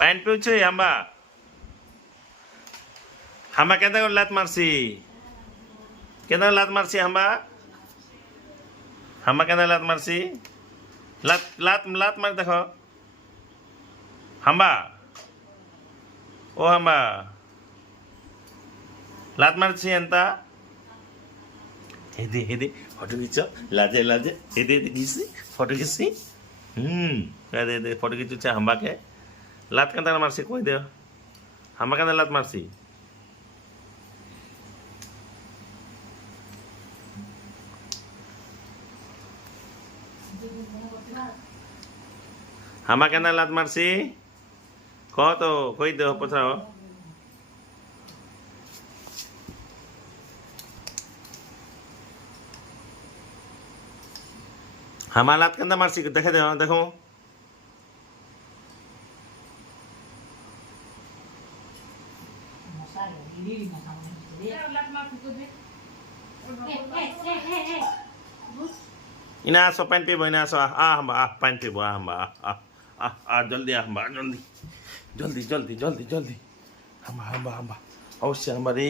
pine পিউছে হাম্বা হাম্বা কেন লাত মারছি কেন লাত মারছি হাম্বা হাম্বা কেন লাত মারছি লাত লাত লাত মার দেখো হাম্বা ও হাম্বা লাত মারছি এনতা হেদে হেদে ফটো খিচ লাজে লাজে হেদে হেদে গিয়েছি ফটো খিচছি হেদে হেদে ফটো খিচুছে হাম্বাকে লাত কেন মারছি কই দে হাম্বা কেন লাত মারছি হামা কেন লাত মারছি কহ তো কই দে পচাও হামা লাত কেন মারছি দেখে দে দেখো ইনা আসো পাইন পিব ইনা আসো হাম্বা পাইন পিব হাম্বা জলদি হাম্বা জলদি জলদি জলদি জলদি জলদি হাম্বা হাম্বা হাম্বা অবশ্যই হাম্বা রে